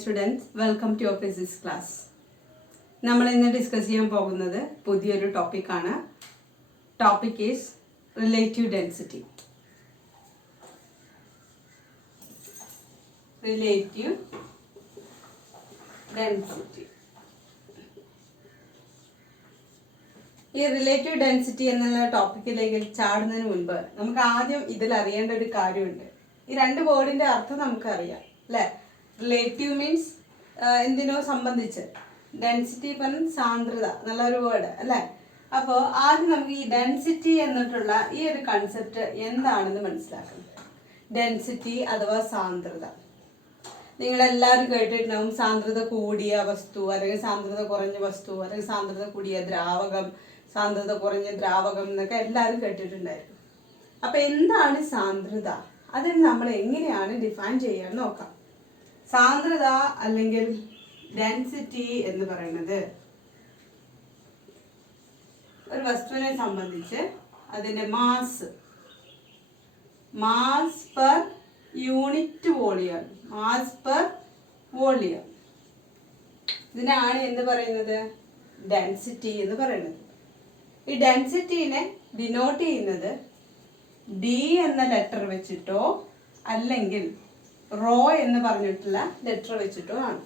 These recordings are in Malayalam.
Students welcome to your physics class. നമ്മൾ ഇന്ന് ഡിസ്കസ് ചെയ്യാൻ പോകുന്നത് പുതിയൊരു ടോപ്പിക്കാണ്. Topic is relative density. Relative density. ഈ റിലേറ്റീവ് ഡെൻസിറ്റി എന്നുള്ള ടോപ്പിക്കിലേക്ക് ചാടുന്നതിന് മുൻപ് നമുക്ക് ആദ്യം ഇതിൽ അറിയേണ്ട ഒരു കാര്യമുണ്ട്. ഈ രണ്ട് വേർഡിന്റെ അർത്ഥം നമുക്കറിയാം അല്ലേ? റിലേറ്റീവ് മീൻസ് എന്തിനോ സംബന്ധിച്ച്, ഡെൻസിറ്റി പറഞ്ഞ സാന്ദ്രത എന്നുള്ളൊരു വേർഡ് അല്ലേ? അപ്പോൾ ആദ്യം നമുക്ക് ഈ ഡെൻസിറ്റി എന്നിട്ടുള്ള ഈ ഒരു കൺസെപ്റ്റ് എന്താണെന്ന് മനസ്സിലാക്കണം. ഡെൻസിറ്റി അഥവാ സാന്ദ്രത. നിങ്ങളെല്ലാവരും കേട്ടിട്ടുണ്ടാവും സാന്ദ്രത കൂടിയ വസ്തു അല്ലെങ്കിൽ സാന്ദ്രത കുറഞ്ഞ വസ്തു അല്ലെങ്കിൽ സാന്ദ്രത കൂടിയ ദ്രാവകം, സാന്ദ്രത കുറഞ്ഞ ദ്രാവകം എന്നൊക്കെ എല്ലാവരും കേട്ടിട്ടുണ്ടായിരുന്നു. അപ്പൊ എന്താണ് സാന്ദ്രത? അതിന് നമ്മൾ എങ്ങനെയാണ് ഡിഫൈൻ ചെയ്യാൻ നോക്കാം. സാന്ദ്രത അല്ലെങ്കിൽ ഡെൻസിറ്റി എന്ന് പറയുന്നത് ഒരു വസ്തുവിനെ സംബന്ധിച്ച് അതിന്റെ mass per unit volume, mass per volume, ഇതിനാണ് എന്ത് പറയുന്നത്? ഡെൻസിറ്റി എന്ന് പറയുന്നത്. ഈ ഡെൻസിറ്റീനെ ഡിനോട്ട് ചെയ്യുന്നത് ഡി എന്ന ലെറ്റർ വെച്ചിട്ടോ അല്ലെങ്കിൽ റോ എന്ന് പറഞ്ഞിട്ടുള്ള ലെറ്റർ വെച്ചിട്ടോ ആണ്.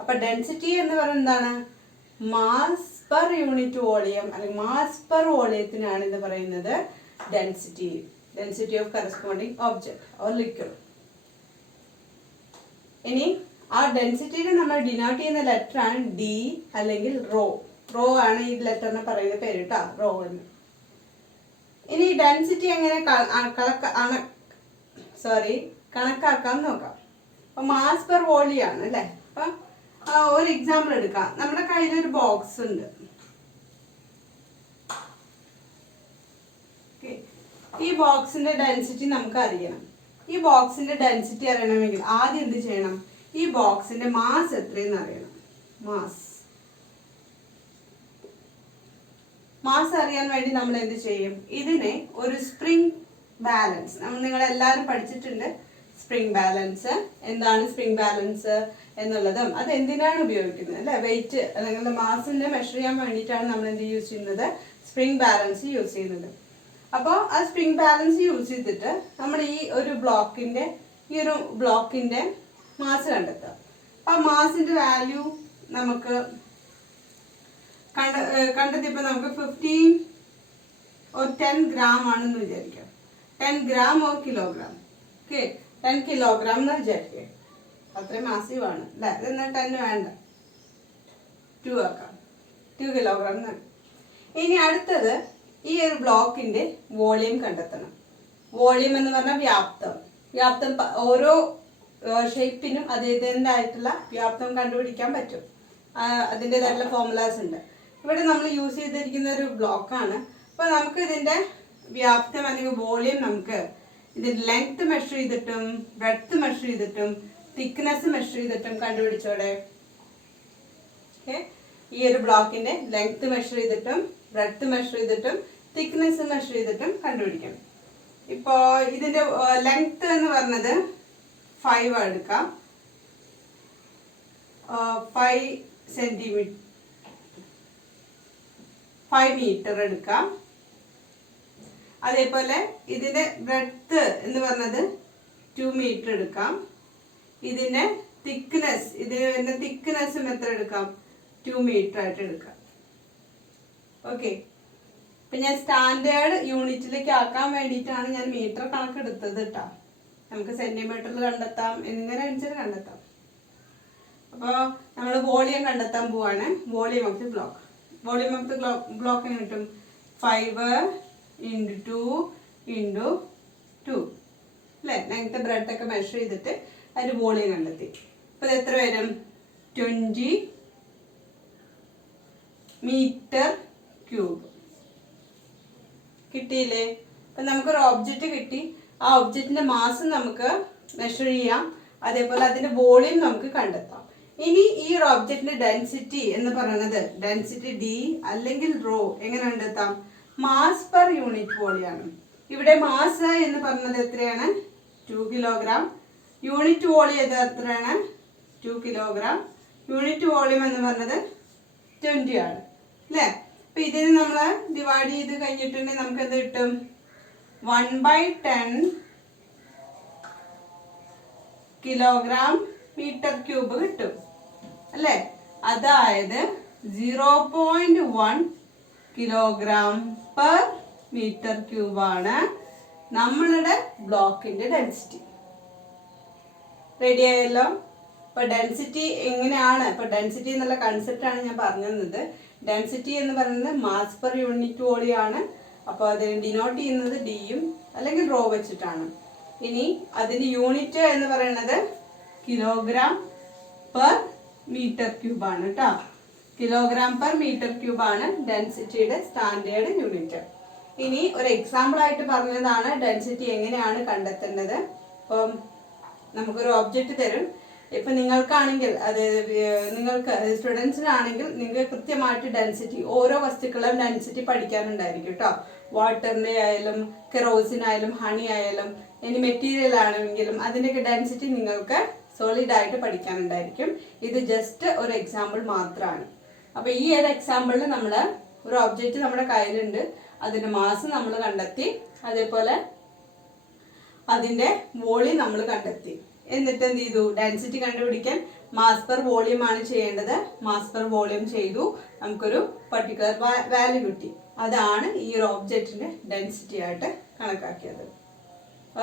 അപ്പൊ ഡെൻസിറ്റി എന്ന് പറയുന്നത് എന്താണ്? മാസ് പെർ യൂണിറ്റ് വോളിയം അല്ലെങ്കിൽ മാസ് പെർ വോളിയത്തിനാണ് എന്ന് പറയുന്നത് density. Density of corresponding object or liquid. ഇനി ആ ഡെൻസിറ്റിനെ നമ്മൾ ഡിനോട്ട് ചെയ്യുന്ന ലെറ്റർ ആണ് ഡി അല്ലെങ്കിൽ റോ. റോ ആണ് ഈ ലെറ്ററിനെ പറയുന്ന പേര് കേട്ടോ, റോ എന്ന്. ഇനി ഡെൻസിറ്റി എങ്ങനെ കണക്കാക്കാൻ നോക്കാം. അപ്പൊ മാസ് പെർ വോളിയം ആണ് അല്ലേ? അപ്പൊ ഒരു എക്സാമ്പിൾ എടുക്കാം. നമ്മുടെ കയ്യിലൊരു ബോക്സ് ഉണ്ട്. ഈ ബോക്സിന്റെ ഡെൻസിറ്റി നമുക്ക് അറിയണം. ഈ ബോക്സിന്റെ ഡെൻസിറ്റി അറിയണമെങ്കിൽ ആദ്യം എന്ത് ചെയ്യണം? ഈ ബോക്സിന്റെ മാസ് എത്രയെന്ന് അറിയണം. മാസ് അറിയാൻ വേണ്ടി നമ്മൾ എന്ത് ചെയ്യും? ഇതിനെ ഒരു സ്പ്രിംഗ് ബാലൻസ്, നിങ്ങൾ എല്ലാവരും പഠിച്ചിട്ടുണ്ട് സ്പ്രിംഗ് ബാലൻസ്. എന്താണ് സ്പ്രിംഗ് ബാലൻസ് എന്നുള്ളതും അത് എന്തിനാണ് ഉപയോഗിക്കുന്നത് അല്ലെ? വെയിറ്റ് അല്ലെങ്കിൽ മാസിനെ മെഷർ ചെയ്യാൻ വേണ്ടിയിട്ടാണ് നമ്മൾ എന്ത് യൂസ് ചെയ്യുന്നത്? സ്പ്രിംഗ് ബാലൻസ് യൂസ് ചെയ്യുന്നത്. അപ്പോൾ ആ സ്പ്രിംഗ് ബാലൻസ് യൂസ് ചെയ്തിട്ട് നമ്മൾ ഈ ഒരു ബ്ലോക്കിന്റെ മാസ് കണ്ടെത്താം. ആ മാസിന്റെ വാല്യൂ നമുക്ക് കണ്ടെത്തിയപ്പോൾ നമുക്ക് 15 or 10 gram ആണെന്ന് വിചാരിക്കാം. 10 gram or kilogram. Okay, 10 kilogram എന്ന് വിചാരിക്കുക. അത്രയും മാസീവ് ആണ് അല്ലേ? എന്നാൽ 10 വേണ്ട, 2 ആക്കാം. 2 kilogram എന്നാണ്. ഇനി അടുത്തത് ഈ ഒരു ബ്ലോക്കിന്റെ വോളിയം കണ്ടെത്തണം. വോളിയം എന്ന് പറഞ്ഞാൽ വ്യാപ്തം ഓരോ ഷേപ്പിനും അതേതായിട്ടുള്ള വ്യാപ്തം കണ്ടുപിടിക്കാൻ പറ്റും. അതിൻ്റെതായിട്ടുള്ള ഫോർമുലാസ് ഉണ്ട്. ഇവിടെ നമ്മൾ യൂസ് ചെയ്തിരിക്കുന്ന ഒരു ബ്ലോക്കാണ്. അപ്പോൾ നമുക്ക് ഇതിന്റെ വ്യാപ്തം അല്ലെങ്കിൽ വോളിയം നമുക്ക് ഇതിന്റെ ലെങ്ത് മെഷർ ചെയ്തിട്ടും ബ്രെഡ്ത്ത് മെഷർ ചെയ്തിട്ടും തിക്നെസ് മെഷർ ചെയ്തിട്ടും കണ്ടുപിടിച്ചോടെ. ഈ ഒരു ബ്ലോക്കിന്റെ ലെങ്ത് മെഷർ ചെയ്തിട്ടും ബ്രെഡ്ത്ത് മെഷർ ചെയ്തിട്ടും തിക്നെസ് മെഷർ ചെയ്തിട്ടും കണ്ടുപിടിക്കണം. ഇപ്പോ ഇതിന്റെ ലെങ്ത് എന്ന് പറഞ്ഞത് 5 എടുക്കാം. 5 മീറ്റർ എടുക്കാം. അതേപോലെ ഇതിന്റെ ബ്രെഡ്ത്ത് എന്ന് പറഞ്ഞത് 2 മീറ്റർ എടുക്കാം. ഇതിന്റെ തിക്നെസ്സും എത്ര എടുക്കാം? 2 മീറ്റർ ആയിട്ട് എടുക്കാം. ഓക്കെ, ഇപ്പൊ ഞാൻ സ്റ്റാൻഡേർഡ് യൂണിറ്റിലേക്ക് ആക്കാൻ വേണ്ടിയിട്ടാണ് ഞാൻ മീറ്റർ കണക്കെടുത്തത് കേട്ടോ. നമുക്ക് സെന്റിമീറ്ററിൽ കണ്ടെത്താം, എങ്ങനെ വെച്ചാൽ കണ്ടെത്താം. അപ്പോൾ നമ്മൾ വോളിയം കണ്ടെത്താൻ പോവാണ്. വോളിയം ഓഫ് ദി ബ്ലോക്ക് എങ്ങനെ കിട്ടും? 5 × 2 × 2 അല്ലേ? ലെങ്ത് ബ്രെഡ് ഒക്കെ മെഷർ ചെയ്തിട്ട് അതിന്റെ വോളിയം കണ്ടെത്തി. അപ്പൊ ഇത് എത്ര വരും? 20 മീറ്റർ ക്യൂബ്. കിട്ടിയില്ലേ? അപ്പൊ നമുക്കൊരു ഒബ്ജക്റ്റ് കിട്ടി. ആ ഒബ്ജക്റ്റിന്റെ മാസ് നമുക്ക് മെഷർ ചെയ്യാം. അതേപോലെ അതിന്റെ വോളിയം നമുക്ക് കണ്ടെത്താം. ഇനി ഈ ഒരു ഒബ്ജക്റ്റിന്റെ ഡെൻസിറ്റി എന്ന് പറയുന്നത് ഡെൻസിറ്റി ഡി അല്ലെങ്കിൽ റോ എങ്ങനെ കണ്ടെത്താം? മാസ് പെർ യൂണിറ്റ് വോളിയാണ്. ഇവിടെ മാസ് എന്ന് പറഞ്ഞത് എത്രയാണ്? 2 kilogram. യൂണിറ്റ് വോളിയം എത്രയാണ്? 2 കിലോഗ്രാം. യൂണിറ്റ് വോളിയം എന്ന് പറഞ്ഞത് 20 ആണ് അല്ലേ. അപ്പം ഇതിന് നമ്മൾ ഡിവൈഡ് ചെയ്ത് കഴിഞ്ഞിട്ടുണ്ടെങ്കിൽ നമുക്ക് എന്ത് കിട്ടും? 1/10 കിലോഗ്രാം മീറ്റർ ക്യൂബ് കിട്ടും അല്ലേ. അതായത് 0.1 കിലോഗ്രാം പെർ മീറ്റർ ക്യൂബാണ് നമ്മളുടെ ബ്ലോക്കിന്റെ ഡെൻസിറ്റി. റെഡി ആയല്ലോ. ഇപ്പൊ ഡെൻസിറ്റി എങ്ങനെയാണ്? ഇപ്പൊ ഡെൻസിറ്റി എന്നുള്ള കൺസെപ്റ്റ് ആണ് ഞാൻ പറഞ്ഞു തന്നത്. ഡെൻസിറ്റി എന്ന് പറയുന്നത് മാസ് പെർ യൂണിറ്റ് വോളിയം ആണ്. അപ്പോൾ അത് ഡിനോട്ട് ചെയ്യുന്നത് ഡിയും അല്ലെങ്കിൽ റോ വെച്ചിട്ടാണ്. ഇനി അതിന്റെ യൂണിറ്റ് എന്ന് പറയുന്നത് കിലോഗ്രാം പെർ മീറ്റർ ക്യൂബ് ആണ് കേട്ടോ. കിലോഗ്രാം പെർ മീറ്റർ ക്യൂബ് ആണ് ഡെൻസിറ്റിയുടെ സ്റ്റാൻഡേർഡ് യൂണിറ്റ്. ഇനി ഒരു എക്സാമ്പിൾ ആയിട്ട് പറഞ്ഞതാണ് ഡെൻസിറ്റി എങ്ങനെയാണ് കണ്ടെത്തേണ്ടത്. അപ്പം നമുക്കൊരു ഒബ്ജക്റ്റ് തരും. ഇപ്പം നിങ്ങൾക്കാണെങ്കിൽ അതായത് നിങ്ങൾക്ക് സ്റ്റുഡൻസിനാണെങ്കിൽ നിങ്ങൾക്ക് കൃത്യമായിട്ട് ഡെൻസിറ്റി ഓരോ വസ്തുക്കളും ഡെൻസിറ്റി പഠിക്കാനുണ്ടായിരിക്കും കേട്ടോ. വാട്ടറിൻ്റെ ആയാലും കെറോസിനായാലും ഹണി ആയാലും ഇനി മെറ്റീരിയൽ ആണെങ്കിലും അതിൻ്റെയൊക്കെ ഡെൻസിറ്റി നിങ്ങൾക്ക് സോളിഡ് ആയിട്ട് പഠിക്കാനുണ്ടായിരിക്കും. ഇത് ജസ്റ്റ് ഒരു എക്സാമ്പിൾ മാത്രമാണ്. അപ്പോൾ ഈ ഒരു എക്സാമ്പിളിൽ നമ്മൾ ഒരു ഒബ്ജക്റ്റ് നമ്മുടെ കയ്യിലുണ്ട്, അതിൻ്റെ മാസ് നമ്മൾ കണ്ടെത്തി, അതേപോലെ അതിൻ്റെ വോളിയം നമ്മൾ കണ്ടെത്തി. എന്നിട്ട് എന്ത് ചെയ്തു? ഡെൻസിറ്റി കണ്ടുപിടിക്കാൻ മാസ് പെർ വോളിയം ആണ് ചെയ്യേണ്ടത്. മാസ് പെർ വോളിയം ചെയ്തു, നമുക്കൊരു പർട്ടിക്കുലർ വാല്യൂ കിട്ടി. അതാണ് ഈ ഒരു ഒബ്ജക്റ്റിന്റെ ഡെൻസിറ്റി ആയിട്ട് കണക്കാക്കിയത്.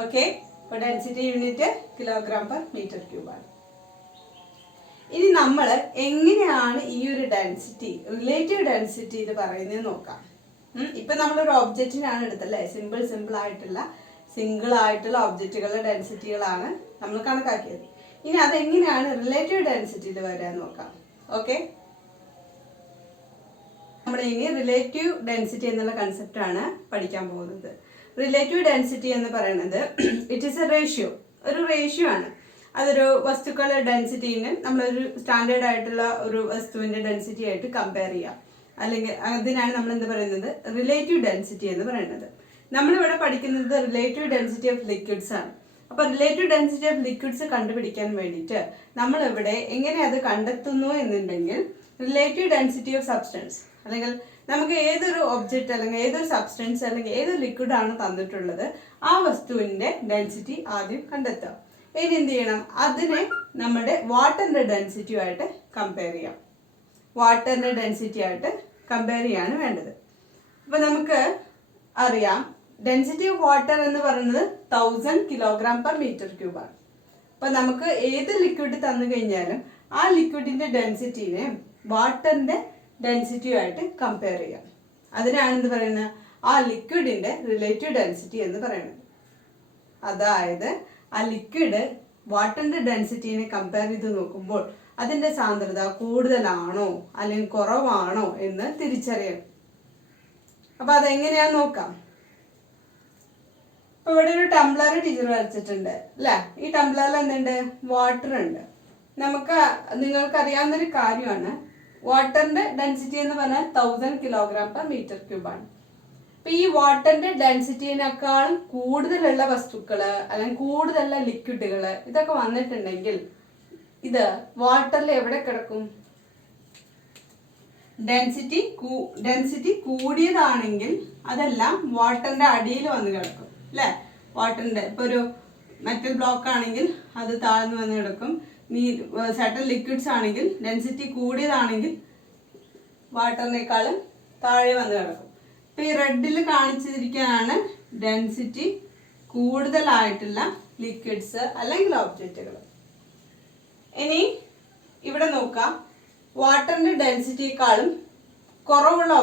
ഓക്കെ, അപ്പോൾ density unit kilogram per metre cube ആണ്. ഇനി നമ്മൾ എങ്ങനെയാണ് ഈ ഒരു ഡെൻസിറ്റി, റിലേറ്റീവ് ഡെൻസിറ്റി ഇത് പറയുന്നത് നോക്കാം. ഇപ്പൊ നമ്മളൊരു ഒബ്ജക്റ്റിനാണ് എടുത്തല്ലേ, സിംഗിൾ ആയിട്ടുള്ള ഒബ്ജക്റ്റുകളുടെ ഡെൻസിറ്റികളാണ് നമ്മൾ കണക്കാക്കിയത്. ഇനി അതെങ്ങനെയാണ് റിലേറ്റീവ് ഡെൻസിറ്റിയിൽ വരാൻ നോക്കാം. ഓക്കെ, നമ്മൾ ഇനി റിലേറ്റീവ് ഡെൻസിറ്റി എന്നുള്ള കൺസെപ്റ്റ് ആണ് പഠിക്കാൻ പോകുന്നത്. റിലേറ്റീവ് ഡെൻസിറ്റി എന്ന് പറയുന്നത് ഇറ്റ് ഈസ് എ റേഷ്യോ, ഒരു റേഷ്യോ ആണ്. അതൊരു വസ്തുക്കളുടെ ഡെൻസിറ്റീനെ നമ്മളൊരു സ്റ്റാൻഡേർഡ് ആയിട്ടുള്ള ഒരു വസ്തുവിന്റെ ഡെൻസിറ്റി ആയിട്ട് കമ്പയർ ചെയ്യാം. അല്ലെങ്കിൽ അതിനാണ് നമ്മൾ എന്ത് പറയുന്നത്? റിലേറ്റീവ് ഡെൻസിറ്റി എന്ന് പറയുന്നത്. നമ്മളിവിടെ പഠിക്കുന്നത് റിലേറ്റീവ് ഡെൻസിറ്റി ഓഫ് ലിക്വിഡ്സ് ആണ്. അപ്പൊ റിലേറ്റീവ് ഡെൻസിറ്റി ഓഫ് ലിക്വിഡ്സ് കണ്ടുപിടിക്കാൻ വേണ്ടിയിട്ട് നമ്മളിവിടെ എങ്ങനെ അത് കണ്ടെത്തുന്നു എന്നുണ്ടെങ്കിൽ റിലേറ്റീവ് ഡെൻസിറ്റി ഓഫ് സബ്സ്റ്റൻസ്, അല്ലെങ്കിൽ നമുക്ക് ഏതൊരു ഒബ്ജക്റ്റ് അല്ലെങ്കിൽ ഏതൊരു സബ്സ്റ്റൻസ് അല്ലെങ്കിൽ ഏതൊരു ലിക്വിഡ് ആണ് തന്നിട്ടുള്ളത് ആ വസ്തുവിന്റെ ഡെൻസിറ്റി ആദ്യം കണ്ടെത്താം. ഇനി എന്ത് ചെയ്യണം? അതിനെ നമ്മുടെ വാട്ടറിന്റെ ഡെൻസിറ്റിയുമായിട്ട് കമ്പയർ ചെയ്യാം. വാട്ടറിന്റെ ഡെൻസിറ്റി ആയിട്ട് കമ്പയർ ചെയ്യാണ് വേണ്ടത്. അപ്പൊ നമുക്ക് അറിയാം ഡെൻസിറ്റി ഓഫ് വാട്ടർ എന്ന് പറയുന്നത് 1000 കിലോഗ്രാം പെർ മീറ്റർ ക്യൂബ് ആണ്. അപ്പൊ നമുക്ക് ഏത് ലിക്വിഡ് തന്നു കഴിഞ്ഞാലും ആ ലിക്വിഡിന്റെ ഡെൻസിറ്റിനെ വാട്ടറിന്റെ ഡെൻസിറ്റിയുമായിട്ട് കമ്പയർ ചെയ്യാം. അതിനാണ് എന്ത് പറയുന്നത്? ആ ലിക്വിഡിന്റെ റിലേറ്റീവ് ഡെൻസിറ്റി എന്ന് പറയുന്നത്. അതായത് ആ ലിക്വിഡ് വാട്ടറിന്റെ ഡെൻസിറ്റിനെ കമ്പയർ ചെയ്ത് നോക്കുമ്പോൾ അതിന്റെ സാന്ദ്രത കൂടുതലാണോ അല്ലെങ്കിൽ കുറവാണോ എന്ന് തിരിച്ചറിയണം. അപ്പൊ അതെങ്ങനെയാന്ന് നോക്കാം. ഇപ്പൊ ഇവിടെ ഒരു ടംബ്ലർ ടീച്ചർ വരച്ചിട്ടുണ്ട് അല്ലെ. ഈ ടംബ്ലറിൽ എന്തുണ്ട്? വാട്ടർ ഉണ്ട്. നിങ്ങൾക്ക് അറിയാവുന്നൊരു കാര്യമാണ്, വാട്ടറിന്റെ ഡെൻസിറ്റി എന്ന് പറഞ്ഞാൽ 1000 കിലോഗ്രാം പെർ മീറ്റർ ക്യൂബ് ആണ്. അപ്പൊ ഈ വാട്ടറിന്റെ ഡെൻസിറ്റിനേക്കാളും കൂടുതലുള്ള വസ്തുക്കള് അല്ലെങ്കിൽ കൂടുതലുള്ള ലിക്വിഡുകള് ഇതൊക്കെ വന്നിട്ടുണ്ടെങ്കിൽ ഇത് വാട്ടറിൽ എവിടെ കിടക്കും? ഡെൻസിറ്റി കൂടിയതാണെങ്കിൽ അതെല്ലാം വാട്ടറിന്റെ അടിയിൽ വന്ന് കിടക്കും അല്ലെ. വാട്ടറിന്റെ ഇപ്പൊ ഒരു മെറ്റൽ ബ്ലോക്ക് ആണെങ്കിൽ അത് താഴ്ന്നു വന്ന് കിടക്കും. സർട്ടൻ ലിക്വിഡ്സ് ആണെങ്കിൽ ഡെൻസിറ്റി കൂടിയതാണെങ്കിൽ വാട്ടറിനേക്കാളും താഴെ വന്ന് കിടക്കും. ഇപ്പൊ ഈ റെഡിൽ കാണിച്ചിരിക്കുകയാണ് ഡെൻസിറ്റി കൂടുതലായിട്ടുള്ള ലിക്വിഡ്സ് അല്ലെങ്കിൽ ഒബ്ജക്റ്റുകൾ. ഇനി ഇവിടെ നോക്കാം, വാട്ടറിന്റെ ഡെൻസിറ്റിയെക്കാളും കുറവുള്ള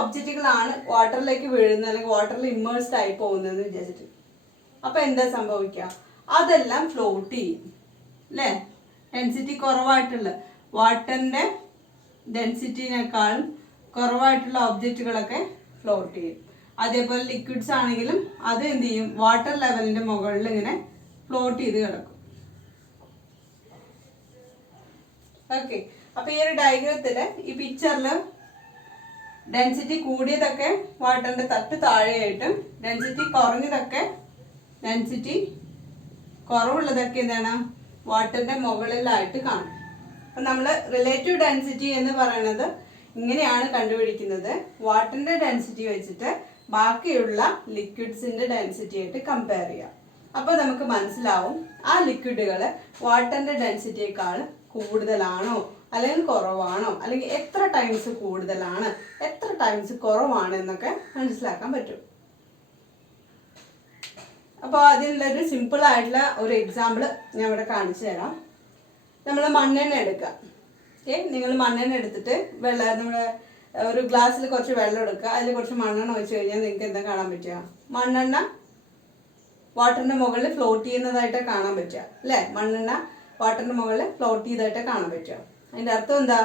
ഒബ്ജക്റ്റുകളാണ് വാട്ടറിലേക്ക് വീഴുന്നത് അല്ലെങ്കിൽ വാട്ടറിൽ ഇമ്മേഴ്സ്ഡ് ആയി പോകുന്നതെന്ന് വിചാരിച്ചിട്ട്. അപ്പൊ എന്താ സംഭവിക്കുക? അതെല്ലാം ഫ്ലോട്ട് ചെയ്യും അല്ലേ. ഡെൻസിറ്റി കുറവായിട്ടുള്ള വാട്ടറിന്റെ ഡെൻസിറ്റിനേക്കാളും കുറവായിട്ടുള്ള ഒബ്ജക്റ്റുകളൊക്കെ ഫ്ലോട്ട് ചെയ്യും. അതേപോലെ ലിക്വിഡ്സ് ആണെങ്കിലും അത് എന്ത് ചെയ്യും? വാട്ടർ ലെവലിന്റെ മുകളിൽ ഇങ്ങനെ ഫ്ലോട്ട് ചെയ്ത് കിടക്കും. ഓക്കെ, അപ്പൊ ഈ ഒരു ഡയഗ്രത്തില് ഈ പിക്ചറില് ഡെൻസിറ്റി കൂടിയതൊക്കെ വാട്ടറിന്റെ തട്ട് താഴെയായിട്ടും ഡെൻസിറ്റി കുറഞ്ഞതൊക്കെ ഡെൻസിറ്റി കുറവുള്ളതൊക്കെ എന്താണ് വാട്ടറിന്റെ മുകളിലായിട്ട് കാണും. അപ്പം നമ്മൾ റിലേറ്റീവ് ഡെൻസിറ്റി എന്ന് പറയുന്നത് ഇങ്ങനെയാണ് കണ്ടുപിടിക്കുന്നത്. വാട്ടറിന്റെ ഡെൻസിറ്റി വെച്ചിട്ട് ബാക്കിയുള്ള ലിക്വിഡ്സിന്റെ ഡെൻസിറ്റി ആയിട്ട് കമ്പയർ ചെയ്യാം. അപ്പോൾ നമുക്ക് മനസ്സിലാവും ആ ലിക്വിഡുകൾ വാട്ടറിന്റെ ഡെൻസിറ്റിയേക്കാൾ കൂടുതലാണോ അല്ലെങ്കിൽ കുറവാണോ, അല്ലെങ്കിൽ എത്ര ടൈംസ് കൂടുതലാണ് എത്ര ടൈംസ് കുറവാണ് എന്നൊക്കെ മനസ്സിലാക്കാൻ പറ്റും. അപ്പോൾ അതിനുള്ളൊരു സിമ്പിൾ ആയിട്ടുള്ള ഒരു എക്സാമ്പിൾ ഞാൻ ഇവിടെ കാണിച്ചു തരാം. നമ്മൾ മണ്ണെണ്ണ എടുക്കുക. ഓക്കെ, നിങ്ങൾ മണ്ണെണ്ണ എടുത്തിട്ട് നമ്മുടെ ഒരു ഗ്ലാസ്സിൽ കുറച്ച് വെള്ളം എടുക്കുക, അതിൽ കുറച്ച് മണ്ണെണ്ണ ഒഴിച്ച് കഴിഞ്ഞാൽ നിങ്ങൾക്ക് എന്താ കാണാൻ പറ്റുക? മണ്ണെണ്ണ വാട്ടറിന്റെ മുകളിൽ ഫ്ലോട്ട് ചെയ്യുന്നതായിട്ട് കാണാൻ പറ്റുക അല്ലേ? മണ്ണെണ്ണ വാട്ടറിന്റെ മുകളിൽ ഫ്ലോട്ട് ചെയ്തായിട്ട് കാണാൻ പറ്റുക. അതിന്റെ അർത്ഥം എന്താ?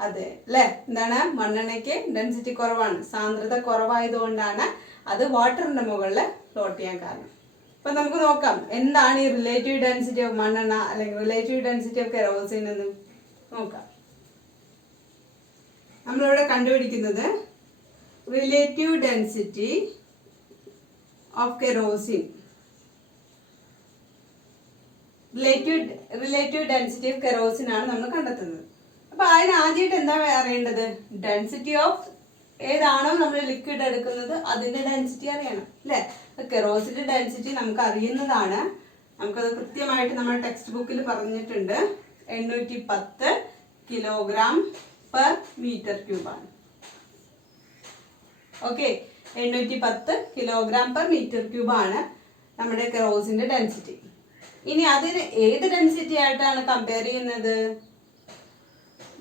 അതെ അല്ലേ? എന്താണ്? മണ്ണെണ്ണയ്ക്ക് ഡെൻസിറ്റി കുറവാണ്, സാന്ദ്രത കുറവായതുകൊണ്ടാണ് അത് വാട്ടറിന്റെ മുകളിൽ ഫ്ലോട്ട് ചെയ്യാൻ കാരണം. അപ്പൊ നമുക്ക് നോക്കാം എന്താണ് ഈ റിലേറ്റീവ് ഡെൻസിറ്റി ഓഫ് മണ്ണെണ്ണ അല്ലെങ്കിൽ റിലേറ്റീവ് ഡെൻസിറ്റി ഓഫ് കെറോസിൻ എന്ന് നോക്കാം. നമ്മളിവിടെ കണ്ടുപിടിക്കുന്നത് relative density of kerosene. Relative density of kerosene ആണ് നമ്മൾ കണ്ടെത്തുന്നത്. അപ്പൊ അതിന് ആദ്യമായിട്ട് എന്താ അറിയേണ്ടത്? ഡെൻസിറ്റി ഓഫ് ഏതാണോ നമ്മൾ ലിക്വിഡ് എടുക്കുന്നത് അതിന്റെ ഡെൻസിറ്റി അറിയണം അല്ലേ? കെറോസിന്റെ ഡെൻസിറ്റി നമുക്ക് അറിയുന്നതാണ്. നമുക്കത് കൃത്യമായിട്ട് നമ്മുടെ ടെക്സ്റ്റ് ബുക്കിൽ പറഞ്ഞിട്ടുണ്ട്. 810 കിലോഗ്രാം പെർ മീറ്റർ ക്യൂബാണ്. ഓക്കെ, 810 കിലോഗ്രാം പെർ മീറ്റർ ക്യൂബാണ് നമ്മുടെ കെറോസിന്റെ ഡെൻസിറ്റി. ഇനി അതിന് ഏത് ഡെൻസിറ്റി ആയിട്ടാണ് കമ്പയർ ചെയ്യുന്നത്?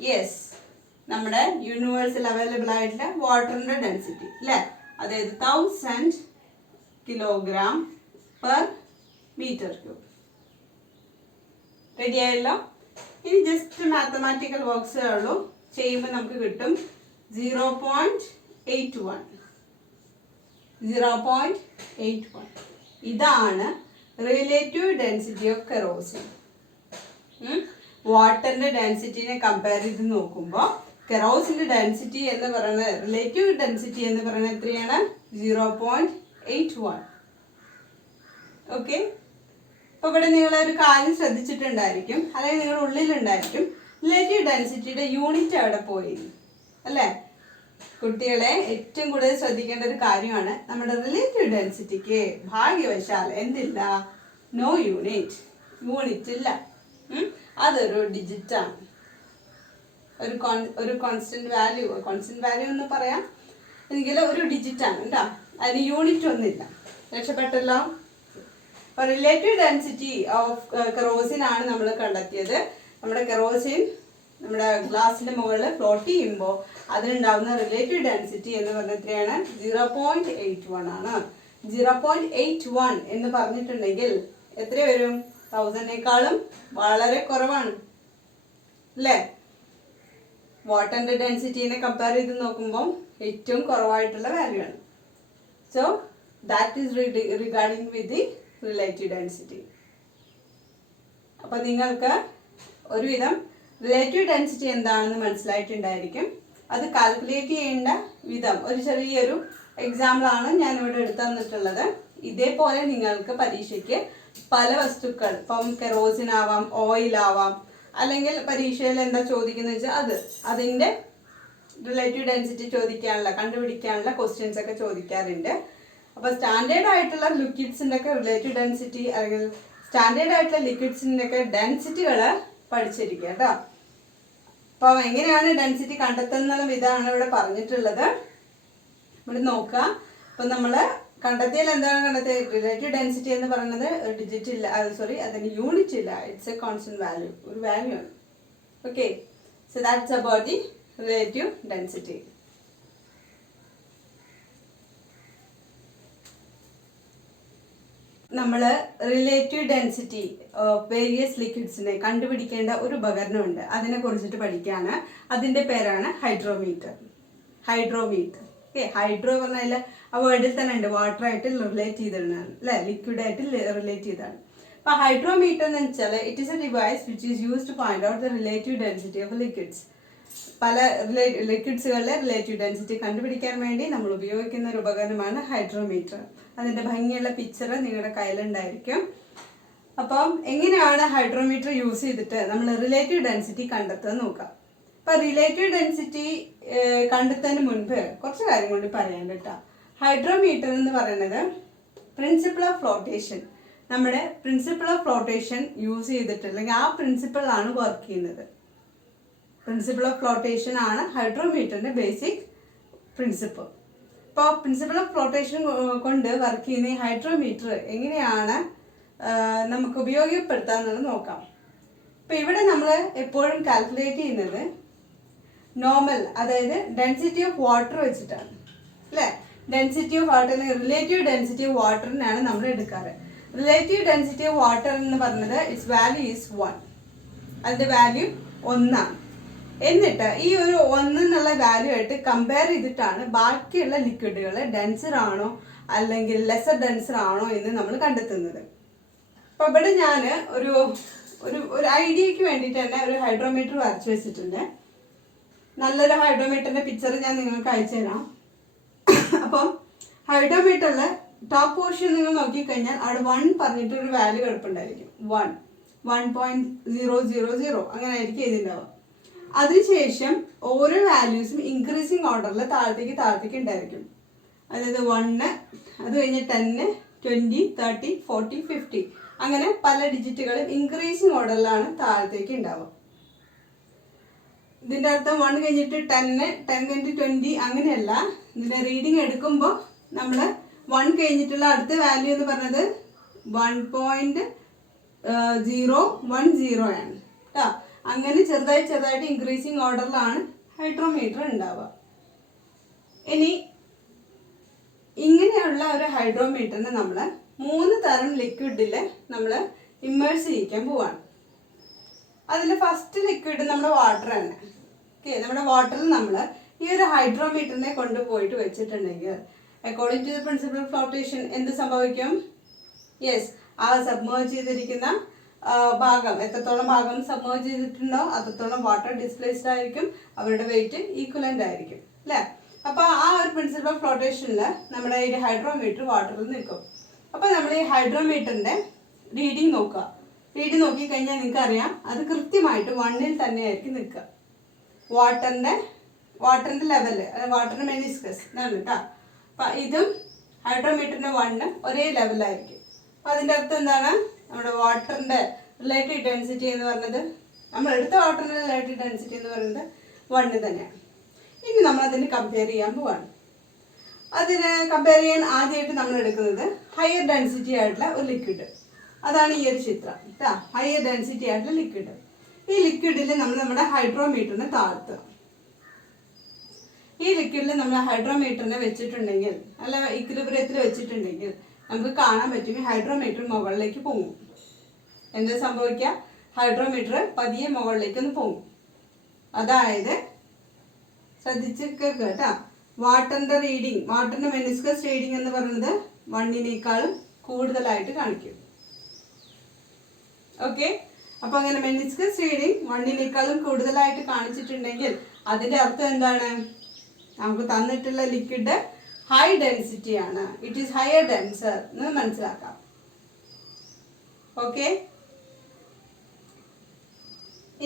യെസ്, നമ്മുടെ യൂണിവേഴ്സിൽ അവൈലബിൾ ആയിട്ടുള്ള വാട്ടറിന്റെ ഡെൻസിറ്റി അല്ലേ? അതായത് 1000 kilogram per metre cube. Ready ആയല്ലോ? ഇനി ജസ്റ്റ് മാത്തമാറ്റിക്കൽ വർക്ക്സേ ഉള്ളൂ. ചെയ്യുമ്പോൾ നമുക്ക് കിട്ടും 0.81. ഇതാണ് റിലേറ്റീവ് ഡെൻസിറ്റി ഓഫ് കെറോസിൻ. വാട്ടറിന്റെ ഡെൻസിറ്റിനെ കമ്പയർ ചെയ്ത് നോക്കുമ്പോൾ കെറോസിന്റെ ഡെൻസിറ്റി എന്ന് പറയുന്നത്, റിലേറ്റീവ് ഡെൻസിറ്റി എന്ന് പറയുന്നത് എത്രയാണ്? 0.81. ഓക്കെ, അപ്പൊ ഇവിടെ നിങ്ങൾ ഒരു കാര്യം ശ്രദ്ധിച്ചിട്ടുണ്ടായിരിക്കും, അല്ലെങ്കിൽ നിങ്ങളുടെ ഉള്ളിലുണ്ടായിരിക്കും, റിലേറ്റീവ് ഡെൻസിറ്റിയുടെ യൂണിറ്റ് അവിടെ പോയി അല്ലേ? കുട്ടികളെ ഏറ്റവും കൂടുതൽ ശ്രദ്ധിക്കേണ്ട ഒരു കാര്യമാണ്, നമ്മുടെ റിലേറ്റീവ് ഡെൻസിറ്റിക്ക് ഭാഗ്യവശാൽ എന്തില്ല? No unit. യൂണിറ്റ് ഇല്ല. അതൊരു ഡിജിറ്റാണ്, ഒരു കോൺസ്റ്റന്റ് വാല്യൂ എന്ന് പറയാം, എങ്കിലും ഒരു ഡിജിറ്റാണ് കേട്ടോ. അതിന് യൂണിറ്റ് ഒന്നുമില്ല. രക്ഷപ്പെട്ടല്ലോ? അപ്പൊ റിലേറ്റീവ് ഡെൻസിറ്റി ഓഫ് കെറോസിൻ ആണ് നമ്മൾ കണ്ടെത്തിയത്. നമ്മുടെ കെറോസിൻ നമ്മുടെ ഗ്ലാസിന്റെ മുകളിൽ ഫ്ലോട്ട് ചെയ്യുമ്പോൾ അതിനുണ്ടാവുന്ന റിലേറ്റീവ് ഡെൻസിറ്റി എന്ന് പറഞ്ഞ എത്രയാണ്? 0.81 ആണ്. 0.81 എന്ന് പറഞ്ഞിട്ടുണ്ടെങ്കിൽ എത്ര വരും? 1000-നേക്കാളും വളരെ കുറവാണ് അല്ലേ? വാട്ടറിന്റെ ഡെൻസിറ്റിനെ കമ്പയർ ചെയ്ത് നോക്കുമ്പോൾ ഏറ്റവും കുറവായിട്ടുള്ള വാല്യൂ ആണ്. So that is regarding with the relative density. അപ്പൊ നിങ്ങൾക്ക് ഒരുവിധം റിലേറ്റീവ് ഡെൻസിറ്റി എന്താണെന്ന് മനസ്സിലായിട്ടുണ്ടായിരിക്കും. അത് കാൽക്കുലേറ്റ് ചെയ്യേണ്ട വിധം ഒരു ചെറിയൊരു എക്സാമ്പിൾ ആണ് ഞാൻ ഇവിടെ എടുത്തു തന്നിട്ടുള്ളത്. ഇതേപോലെ നിങ്ങൾക്ക് പരീക്ഷയ്ക്ക് പല വസ്തുക്കൾ, ഇപ്പം കെറോസിൻ ആവാം, ഓയിൽ ആവാം, അല്ലെങ്കിൽ പരീക്ഷയിൽ എന്താ ചോദിക്കുന്നത് വെച്ചാൽ അതിന്റെ റിലേറ്റീവ് ഡെൻസിറ്റി കണ്ടുപിടിക്കാനുള്ള ക്വസ്റ്റ്യൻസ് ഒക്കെ ചോദിക്കാറുണ്ട്. അപ്പൊ സ്റ്റാൻഡേർഡ് ആയിട്ടുള്ള ലിക്വിഡ്സിന്റെ ഒക്കെ റിലേറ്റീവ് ഡെൻസിറ്റി, അല്ലെങ്കിൽ സ്റ്റാൻഡേർഡ് ആയിട്ടുള്ള ലിക്വിഡ്സിന്റെ ഒക്കെ ഡെൻസിറ്റികൾ പഠിച്ചിരിക്കുക കേട്ടോ. അപ്പൊ എങ്ങനെയാണ് ഡെൻസിറ്റി കണ്ടെത്തുന്ന വിധമാണ് ഇവിടെ പറഞ്ഞിട്ടുള്ളത്. ഇവിടെ നോക്കുക. അപ്പൊ നമ്മള് കണ്ടെത്തിയാൽ എന്താണ് കണ്ടെത്തിയത്? റിലേറ്റീവ് ഡെൻസിറ്റി എന്ന് പറയുന്നത് ഡിജിറ്റ് ഇല്ല, അതിന് യൂണിറ്റ് ഇല്ല. ഇറ്റ്സ് എ കോൺസ്റ്റന്റ് വാല്യൂ, ഒരു വാല്യൂ ആണ്. Okay, so that's about the relative density. നമ്മൾ റിലേറ്റീവ് ഡെൻസിറ്റി വേരിയസ് ലിക്വിഡ്സിനെ കണ്ടുപിടിക്കേണ്ട ഒരു ഉപകരണമുണ്ട്. അതിനെ കുറിച്ചിട്ട് പഠിക്കുകയാണ്. അതിന്റെ പേരാണ് ഹൈഡ്രോമീറ്റർ. ഓക്കെ, ഹൈഡ്രോ പറഞ്ഞാൽ ആ വേർഡിൽ തന്നെ ഉണ്ട്, വാട്ടർ ആയിട്ട് റിലേറ്റ് ചെയ്തിട്ടാണ് അല്ലെ? ലിക്വിഡ് ആയിട്ട് റിലേറ്റ് ചെയ്താണ്. അപ്പൊ ഹൈഡ്രോമീറ്റർ എന്ന് വെച്ചാൽ it is a device which is use to find out the relative density of liquids. പല ലിക്വിഡ്സുകളിലെ റിലേറ്റീവ് ഡെൻസിറ്റി കണ്ടുപിടിക്കാൻ വേണ്ടി നമ്മൾ ഉപയോഗിക്കുന്ന ഒരു ഉപകരണമാണ് ഹൈഡ്രോമീറ്റർ. അതിന്റെ ഭംഗിയുള്ള പിക്ചർ നിങ്ങളുടെ കയ്യിലുണ്ടായിരിക്കും. അപ്പം എങ്ങനെയാണ് ഹൈഡ്രോമീറ്റർ യൂസ് ചെയ്തിട്ട് നമ്മൾ റിലേറ്റീവ് ഡെൻസിറ്റി കണ്ടെത്തുന്നത് നോക്കാം. അപ്പം റിലേറ്റീവ് ഡെൻസിറ്റി കണ്ടെത്തുന്നതിന് മുൻപ് കുറച്ച് കാര്യം കൊണ്ട് പറയാൻ കേട്ടോ. ഹൈഡ്രോമീറ്റർ എന്ന് പറയുന്നത് പ്രിൻസിപ്പിൾ ഓഫ് ഫ്ലോട്ടേഷൻ, നമ്മുടെ പ്രിൻസിപ്പിൾ ഓഫ് ഫ്ലോട്ടേഷൻ യൂസ് ചെയ്തിട്ട് അല്ലെങ്കിൽ ആ പ്രിൻസിപ്പിളാണ് വർക്ക് ചെയ്യുന്നത്. പ്രിൻസിപ്പിൾ ഓഫ് ഫ്ലോട്ടേഷൻ ആണ് ഹൈഡ്രോമീറ്ററിൻ്റെ ബേസിക് പ്രിൻസിപ്പിൾ. ഇപ്പോൾ പ്രിൻസിപ്പിൾ ഓഫ് ഫ്ലോട്ടേഷൻ കൊണ്ട് വർക്ക് ചെയ്യുന്ന ഈ ഹൈഡ്രോമീറ്റർ എങ്ങനെയാണ് നമുക്ക് ഉപയോഗപ്പെടുത്താമെന്നുള്ളത് നോക്കാം. ഇപ്പോൾ ഇവിടെ നമ്മൾ എപ്പോഴും കാൽക്കുലേറ്റ് ചെയ്യുന്നത് നോർമൽ, അതായത് ഡെൻസിറ്റി ഓഫ് വാട്ടർ വെച്ചിട്ടാണ് അല്ലേ. ഡെൻസിറ്റി ഓഫ് വാട്ടർ അല്ലെങ്കിൽ റിലേറ്റീവ് ഡെൻസിറ്റി ഓഫ് വാട്ടറിനാണ് നമ്മൾ എടുക്കാറ്. റിലേറ്റീവ് ഡെൻസിറ്റി ഓഫ് വാട്ടർ എന്ന് പറഞ്ഞത് ഇറ്റ്സ് വാല്യൂ ഈസ് 1, അതിൻ്റെ വാല്യൂ 1 ആണ്. എന്നിട്ട് ഈ ഒരു 1 എന്നുള്ള വാല്യൂ ആയിട്ട് കമ്പയർ ചെയ്തിട്ടാണ് ബാക്കിയുള്ള ലിക്വിഡുകൾ ഡെൻസർ ആണോ അല്ലെങ്കിൽ ലെസർ ഡെൻസർ ആണോ എന്ന് നമ്മൾ കണ്ടെത്തുന്നത്. അപ്പോൾ ഇവിടെ ഞാൻ ഒരു ഐഡിയക്ക് വേണ്ടിയിട്ട് തന്നെ ഒരു ഹൈഡ്രോമീറ്റർ വരച്ച് വെച്ചിട്ടുണ്ട്. നല്ലൊരു ഹൈഡ്രോമീറ്ററിൻ്റെ പിക്ചർ ഞാൻ നിങ്ങൾക്ക് അയച്ചു തരാം. അപ്പം ഹൈഡ്രോമീറ്ററിൽ ടോപ്പ് പോർഷൻ നിങ്ങൾ നോക്കിക്കഴിഞ്ഞാൽ അവിടെ 1 പറഞ്ഞിട്ടൊരു വാല്യൂ കിടപ്പുണ്ടായിരിക്കും. 1.000 അങ്ങനെ ആയിരിക്കും ഇതിണ്ടാവുക. അതിനുശേഷം ഓരോ വാല്യൂസും ഇൻക്രീസിങ് ഓർഡറിൽ താഴത്തേക്ക് ഉണ്ടായിരിക്കും. അതായത് 1, അത് കഴിഞ്ഞ് 10, 20, 30, 40, 50 അങ്ങനെ പല ഡിജിറ്റുകളും ഇൻക്രീസിങ് ഓർഡറിലാണ് താഴത്തേക്ക് ഉണ്ടാവുക. ഇതിൻ്റെ അർത്ഥം 1 കഴിഞ്ഞിട്ട് 10, 10 കഴിഞ്ഞിട്ട് 20 അങ്ങനെയല്ല. ഇതിൻ്റെ റീഡിങ് എടുക്കുമ്പോൾ നമ്മൾ 1 കഴിഞ്ഞിട്ടുള്ള അടുത്ത വാല്യൂ എന്ന് പറഞ്ഞത് 1.010 ആണ് കേട്ടോ. അങ്ങനെ ചെറുതായിട്ട് ഇൻക്രീസിങ് ഓർഡറിലാണ് ഹൈഡ്രോമീറ്റർ ഉണ്ടാവുക. ഇനി ഇങ്ങനെയുള്ള ഒരു ഹൈഡ്രോമീറ്ററിനെ നമ്മൾ 3 തരം ലിക്വിഡിൽ നമ്മൾ ഇമ്മേഴ്സ് ചെയ്യിക്കാൻ പോവാണ്. അതിൽ ഫസ്റ്റ് ലിക്വിഡ് നമ്മുടെ വാട്ടർ തന്നെ. ഓക്കെ, നമ്മുടെ വാട്ടറിൽ നമ്മൾ ഈ ഒരു ഹൈഡ്രോമീറ്ററിനെ കൊണ്ടുപോയിട്ട് വെച്ചിട്ടുണ്ടെങ്കിൽ according to the principle of flotation എന്ത് സംഭവിക്കും? യെസ്, ആ സബ്മേർജ് ചെയ്തിരിക്കുന്ന ഭാഗം, എത്രത്തോളം ഭാഗം സബ്മേർജ് ചെയ്തിട്ടുണ്ടോ അത്രത്തോളം വാട്ടർ ഡിസ്പ്ലേസ്ഡ് ആയിരിക്കും, അവരുടെ വെയിറ്റ് ഈക്വലൻ്റ് ആയിരിക്കും അല്ലേ. അപ്പോൾ ആ ഒരു പ്രിൻസിപ്പിൾ ഓഫ് ഫ്ലോട്ടേഷനിൽ നമ്മുടെ ഈ ഹൈഡ്രോമീറ്റർ വാട്ടറിൽ നിൽക്കും. അപ്പോൾ നമ്മൾ ഈ ഹൈഡ്രോമീറ്ററിൻ്റെ റീഡിങ് നോക്കുക. റീഡിങ് നോക്കിക്കഴിഞ്ഞാൽ നിങ്ങൾക്കറിയാം അത് കൃത്യമായിട്ട് 1ൽ തന്നെയായിരിക്കും നിൽക്കുക. വാട്ടറിൻ്റെ ലെവല്, വാട്ടറിൻ്റെ മെനിസ്കസ് ഇതാണ് കേട്ടോ. അപ്പം ഇതും ഹൈഡ്രോമീറ്ററിൻ്റെ 1 ഒരേ ലെവലായിരിക്കും. അപ്പം അതിൻ്റെ അർത്ഥം എന്താണ്? നമ്മുടെ വാട്ടറിൻ്റെ റിലേറ്റീവ് ഡെൻസിറ്റി എന്ന് പറയുന്നത്, നമ്മൾ എടുത്ത വാട്ടറിൻ്റെ റിലേറ്റീവ് ഡെൻസിറ്റി എന്ന് പറയുന്നത് 1 തന്നെയാണ്. ഇനി നമ്മൾ അതിന് കമ്പയർ ചെയ്യാൻ പോവാണ്. അതിന് കമ്പയർ ചെയ്യാൻ ആദ്യമായിട്ട് നമ്മൾ എടുക്കുന്നത് ഹയർ ഡെൻസിറ്റി ആയിട്ടുള്ള ഒരു ലിക്വിഡ്. അതാണ് ഈ ഒരു ചിത്രം കേട്ടോ. ഹയർ ഡെൻസിറ്റി ആയിട്ടുള്ള ലിക്വിഡ്. ഈ ലിക്വിഡിൽ നമ്മൾ നമ്മുടെ ഹൈഡ്രോമീറ്ററിനെ താഴ്ത്തുക. ഈ ലിക്വിഡിൽ നമ്മൾ ഹൈഡ്രോമീറ്ററിനെ വെച്ചിട്ടുണ്ടെങ്കിൽ, അല്ല ഇക്വിലിബ്രിയത്തിൽ വെച്ചിട്ടുണ്ടെങ്കിൽ നമുക്ക് കാണാൻ പറ്റും ഈ ഹൈഡ്രോമീറ്റർ മുകളിലേക്ക് പൊങ്ങും. എന്താ സംഭവിക്കുക? ഹൈഡ്രോമീറ്റർ പതിയെ മുകളിലേക്ക് ഒന്ന് പൊങ്ങും. അതായത് ശ്രദ്ധിച്ച് കേട്ടോ, വാട്ടറിൻ്റെ റീഡിങ്, വാട്ടറിൻ്റെ മെനിസ്കസ് റീഡിങ് എന്ന് പറയുന്നത് 1നേക്കാളും കൂടുതലായിട്ട് കാണിക്കും. ഓക്കെ, അപ്പോൾ അങ്ങനെ മെനിസ്കസ് റീഡിങ് 1നേക്കാളും കൂടുതലായിട്ട് കാണിച്ചിട്ടുണ്ടെങ്കിൽ അതിൻ്റെ അർത്ഥം എന്താണ്? നമുക്ക് തന്നിട്ടുള്ള ലിക്വിഡ് ഹൈ ഡെൻസിറ്റി ആണ്, ഇറ്റ് ഈസ് ഹയർ ഡെൻസർ എന്ന് മനസ്സിലാക്കാം. ഓക്കെ,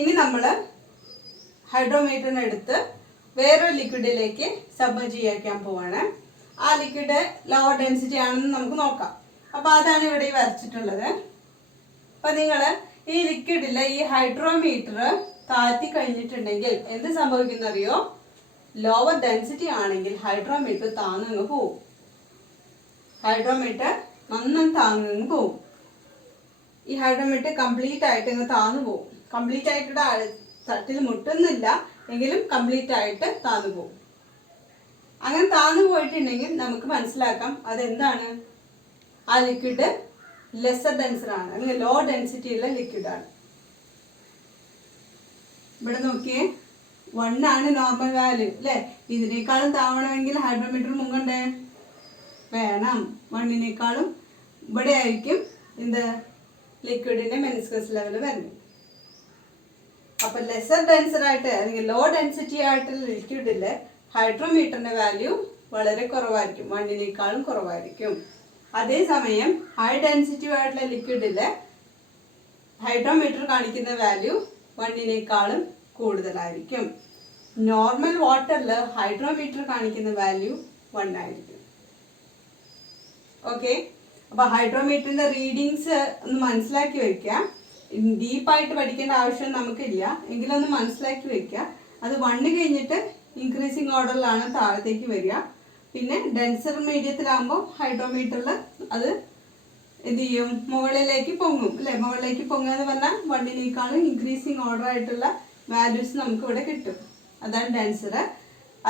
ഇനി നമ്മൾ ഹൈഡ്രോമീറ്ററിനെ എടുത്ത് വേറൊരു ലിക്വിഡിലേക്ക് സബ്മർജ് ചെയ്യാൻ പോവാണ്. ആ ലിക്വിഡ് ലോവർ ഡെൻസിറ്റി ആണെന്ന് നമുക്ക് നോക്കാം. അപ്പോൾ അതാണ് ഇവിടെ വരച്ചിട്ടുള്ളത്. അപ്പം നിങ്ങൾ ഈ ലിക്വിഡിൽ ഈ ഹൈഡ്രോമീറ്റർ താഴ്ത്തി കഴിഞ്ഞിട്ടുണ്ടെങ്കിൽ എന്ത് സംഭവിക്കുന്നറിയോ? ലോവർ ഡെൻസിറ്റി ആണെങ്കിൽ ഹൈഡ്രോമീറ്റർ താങ്ങങ്ങ് പോവും. ഹൈഡ്രോമീറ്റർ നന്നായി താങ്ങങ്ങ് പോവും. ഈ ഹൈഡ്രോമീറ്റർ കംപ്ലീറ്റ് ആയിട്ട് ഇങ്ങ് താന്നു പോവും. കംപ്ലീറ്റ് ആയിട്ട് തട്ടിൽ മുട്ടുന്നില്ല എങ്കിലും കംപ്ലീറ്റ് ആയിട്ട് താന്നു പോകും. അങ്ങനെ താന്നു പോയിട്ടുണ്ടെങ്കിൽ നമുക്ക് മനസ്സിലാക്കാം അതെന്താണ്? ആ ലിക്വിഡ് ലെസർ ഡെൻസർ ആണ്, അല്ലെങ്കിൽ ലോ ഡെൻസിറ്റി ഉള്ള ലിക്വിഡാണ്. ഇവിടെ നോക്കിയേ, 1 ആണ് നോർമൽ വാല്യൂ അല്ലേ. ഇതിനേക്കാളും താവണമെങ്കിൽ ഹൈഡ്രോമീറ്റർ മുങ്ങണ്ടേ? വേണം. 1നേക്കാളും ഇവിടെ ആയിരിക്കും എന്ത് ലിക്വിഡിന്റെ മെനിസ്കസ് ലെവൽ വരുന്നത്. അപ്പൊ ലെസർ ഡെൻസർ ആയിട്ട് അല്ലെങ്കിൽ ലോ ഡെൻസിറ്റി ആയിട്ടുള്ള ലിക്വിഡില് ഹൈഡ്രോമീറ്ററിന്റെ വാല്യൂ വളരെ കുറവായിരിക്കും, 1നേക്കാളും കുറവായിരിക്കും. അതേസമയം ഹൈ ഡെൻസിറ്റി ആയിട്ടുള്ള ലിക്വിഡില് ഹൈഡ്രോമീറ്റർ കാണിക്കുന്ന വാല്യൂ 1 കൂടുതലായിരിക്കും. നോർമൽ വാട്ടറിൽ ഹൈഡ്രോമീറ്റർ കാണിക്കുന്ന വാല്യൂ 1 ആയിരിക്കും. ഓക്കെ, അപ്പൊ ഹൈഡ്രോമീറ്ററിന്റെ റീഡിങ്സ് ഒന്ന് മനസ്സിലാക്കി വെക്കുക. ഡീപ്പായിട്ട് പഠിക്കേണ്ട ആവശ്യം നമുക്കില്ല, എങ്കിലും ഒന്ന് മനസ്സിലാക്കി വെക്കുക. അത് 1 കഴിഞ്ഞിട്ട് ഇൻക്രീസിങ് ഓർഡറിലാണ് താഴത്തേക്ക് വരിക. പിന്നെ ഡെൻസർ മീഡിയത്തിലാകുമ്പോൾ ഹൈഡ്രോമീറ്ററിൽ അത് എന്ത് ചെയ്യും, മുകളിലേക്ക് പൊങ്ങും അല്ലെ. മുകളിലേക്ക് പൊങ്ങുക എന്ന് പറഞ്ഞാൽ 1 ഇൻക്രീസിങ് ഓർഡർ ആയിട്ടുള്ള വാല്യൂസ് നമുക്ക് ഇവിടെ കിട്ടും. അതാണ് ഡെൻസർ.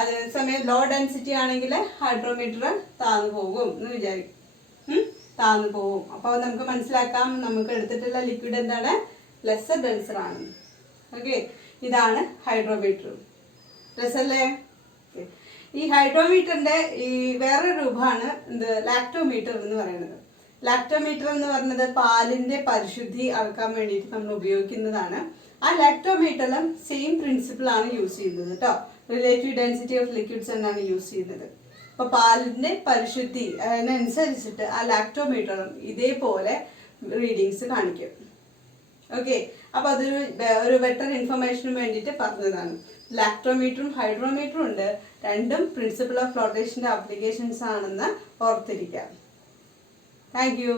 അതേസമയം ലോ ഡെൻസിറ്റി ആണെങ്കിൽ ഹൈഡ്രോമീറ്റർ താഴ്ന്നു പോകും എന്ന് വിചാരിക്കും, താഴ്ന്നു പോകും. അപ്പോൾ നമുക്ക് മനസ്സിലാക്കാം, നമുക്ക് എടുത്തിട്ടുള്ള ലിക്വിഡ് എന്താണ്, ലെസ്സർ ഡെൻസർ ആണ്. ഓക്കെ, ഇതാണ് ഹൈഡ്രോമീറ്റർ. രസല്ലേ? ഈ ഹൈഡ്രോമീറ്ററിന്റെ ഈ വേറൊരു രൂപമാണ് എന്ത്, ലാക്ടോമീറ്റർ എന്ന് പറയുന്നത്. ലാക്ടോമീറ്റർ എന്ന് പറയുന്നത് പാലിന്റെ പരിശുദ്ധി അളക്കാൻ വേണ്ടിയിട്ട് നമ്മൾ ഉപയോഗിക്കുന്നതാണ്. ആ ലാക്ടോമീറ്ററിലും സെയിം പ്രിൻസിപ്പിൾ ആണ് യൂസ് ചെയ്യുന്നത് കേട്ടോ. റിലേറ്റീവ് ഡെൻസിറ്റി ഓഫ് ലിക്വിഡ്സ് എന്നാണ് യൂസ് ചെയ്യുന്നത്. അപ്പൊ പാലിന്റെ പരിശുദ്ധി അതിനനുസരിച്ചിട്ട് ആ ലാക്ടോമീറ്ററും ഇതേപോലെ റീഡിങ്സ് കാണിക്കും. ഓക്കെ, അപ്പൊ അതൊരു ബെറ്റർ ഇൻഫർമേഷന് വേണ്ടിയിട്ട് പറഞ്ഞതാണ്. ലാക്ടോമീറ്ററും ഹൈഡ്രോമീറ്ററും ഉണ്ട്, രണ്ടും പ്രിൻസിപ്പിൾ ഓഫ് ഫ്ലോട്ടേഷന്റെ ആപ്ലിക്കേഷൻസ് ആണെന്ന് ഓർത്തിരിക്കാം. Thank you.